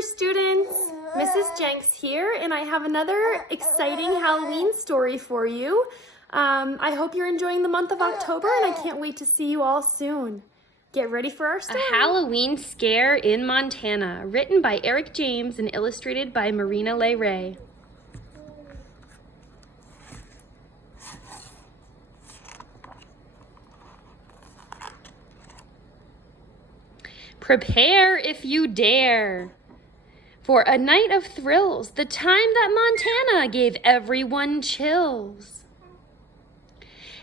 students. Mrs. Jenks here, and I have another exciting Halloween story for you. I hope you're enjoying the month of October, and I can't wait to see you all soon. Get ready for our story. A Halloween Scare in Montana, written by Eric James and illustrated by Marina Le Ray. Prepare if you dare for a night of thrills, the time that Montana gave everyone chills.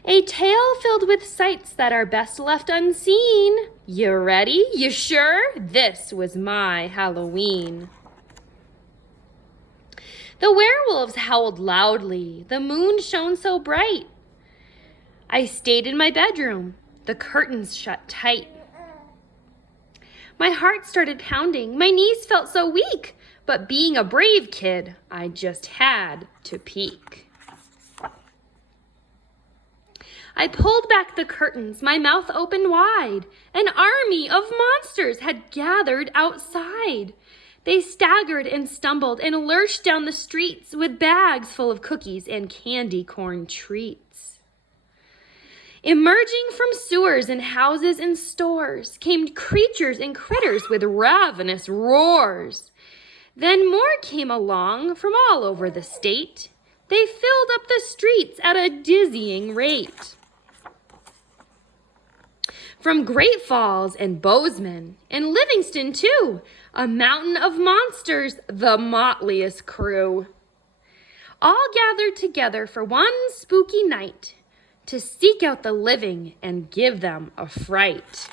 A tale filled with sights that are best left unseen. You ready? You sure? This was my Halloween. The werewolves howled loudly. The moon shone so bright. I stayed in my bedroom, the curtains shut tight. My heart started pounding. My knees felt so weak. But being a brave kid, I just had to peek. I pulled back the curtains, my mouth opened wide. An army of monsters had gathered outside. They staggered and stumbled and lurched down the streets with bags full of cookies and candy corn treats. Emerging from sewers and houses and stores came creatures and critters with ravenous roars. Then more came along from all over the state. They filled up the streets at a dizzying rate. From Great Falls and Bozeman and Livingston too, a mountain of monsters, the motliest crew. All gathered together for one spooky night to seek out the living and give them a fright.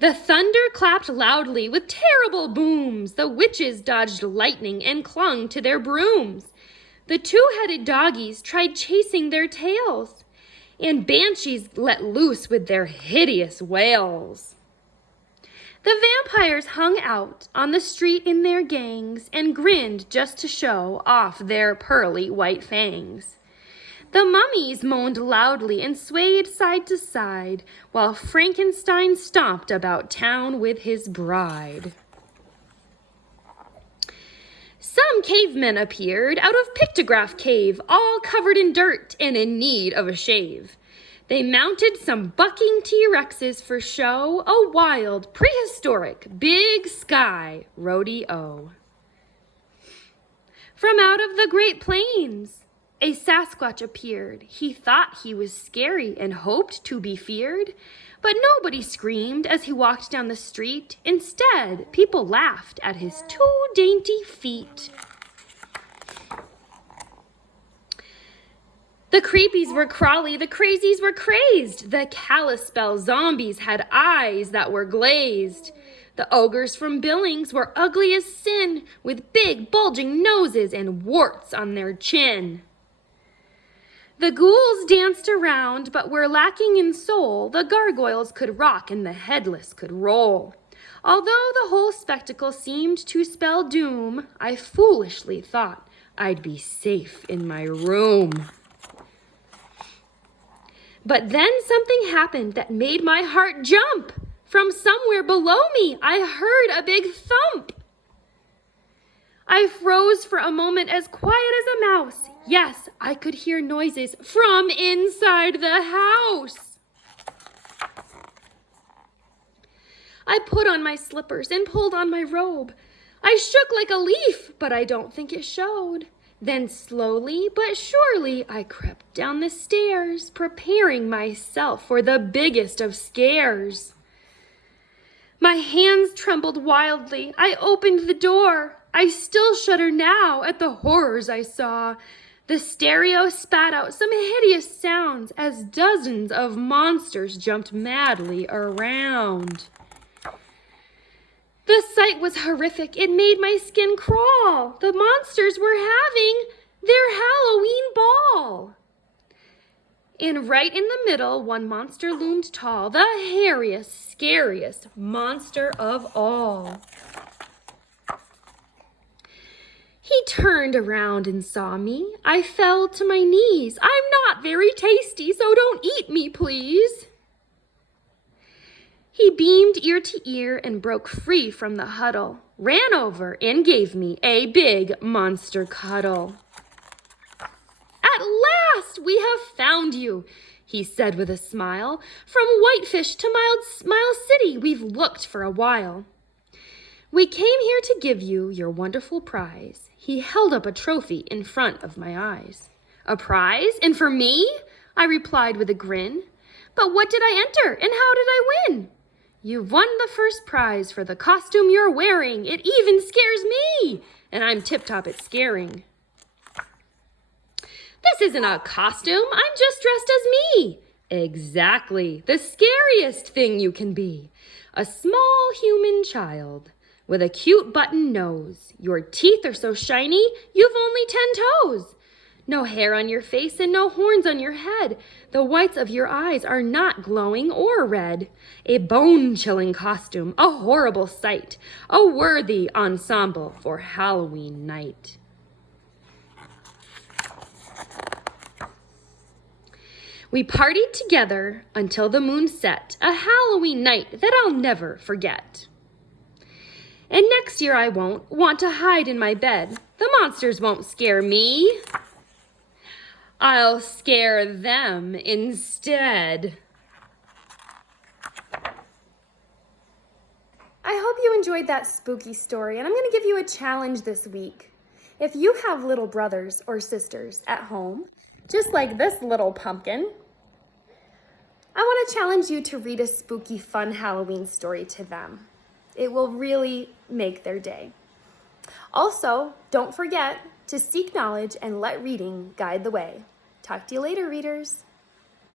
The thunder clapped loudly with terrible booms. The witches dodged lightning and clung to their brooms. The two-headed doggies tried chasing their tails, and banshees let loose with their hideous wails. The vampires hung out on the street in their gangs and grinned just to show off their pearly white fangs. The mummies moaned loudly and swayed side to side, while Frankenstein stomped about town with his bride. Some cavemen appeared out of Pictograph Cave, all covered in dirt and in need of a shave. They mounted some bucking T-Rexes for show, a wild, prehistoric, big sky rodeo. From out of the Great Plains, a Sasquatch appeared. He thought he was scary and hoped to be feared, but nobody screamed as he walked down the street. Instead, people laughed at his two dainty feet. The creepies were crawly, the crazies were crazed. The Kalispell zombies had eyes that were glazed. The ogres from Billings were ugly as sin, with big bulging noses and warts on their chin. The ghouls danced around, but were lacking in soul. The gargoyles could rock and the headless could roll. Although the whole spectacle seemed to spell doom, I foolishly thought I'd be safe in my room. But then something happened that made my heart jump. From somewhere below me, I heard a big thump. I froze for a moment as quiet as a mouse. Yes, I could hear noises from inside the house. I put on my slippers and pulled on my robe. I shook like a leaf, but I don't think it showed. Then slowly but surely I crept down the stairs, preparing myself for the biggest of scares. My hands trembled wildly. I opened the door. I still shudder now at the horrors I saw. The stereo spat out some hideous sounds as dozens of monsters jumped madly around. The sight was horrific. It made my skin crawl. The monsters were having their Halloween ball. And right in the middle, one monster loomed tall, the hairiest, scariest monster of all. He turned around and saw me. I fell to my knees. I'm not very tasty, so don't eat me, please. He beamed ear to ear and broke free from the huddle, ran over and gave me a big monster cuddle. "At last we have found you," he said with a smile. "From Whitefish to Miles City we've looked for a while. We came here to give you your wonderful prize." He held up a trophy in front of my eyes. "A prize? And for me?" I replied with a grin. "But what did I enter and how did I win?" "You've won the first prize for the costume you're wearing. It even scares me, and I'm tip-top at scaring." "This isn't a costume. I'm just dressed as me." "Exactly. The scariest thing you can be. A small human child with a cute button nose. Your teeth are so shiny, you've only 10 toes. No hair on your face and no horns on your head. The whites of your eyes are not glowing or red. A bone-chilling costume, a horrible sight, a worthy ensemble for Halloween night." We partied together until the moon set, a Halloween night that I'll never forget. And next year I won't want to hide in my bed. The monsters won't scare me. I'll scare them instead. I hope you enjoyed that spooky story, and I'm going to give you a challenge this week. If you have little brothers or sisters at home, just like this little pumpkin, I want to challenge you to read a spooky, fun Halloween story to them. It will really make their day. Also, don't forget to seek knowledge and let reading guide the way. Talk to you later, readers.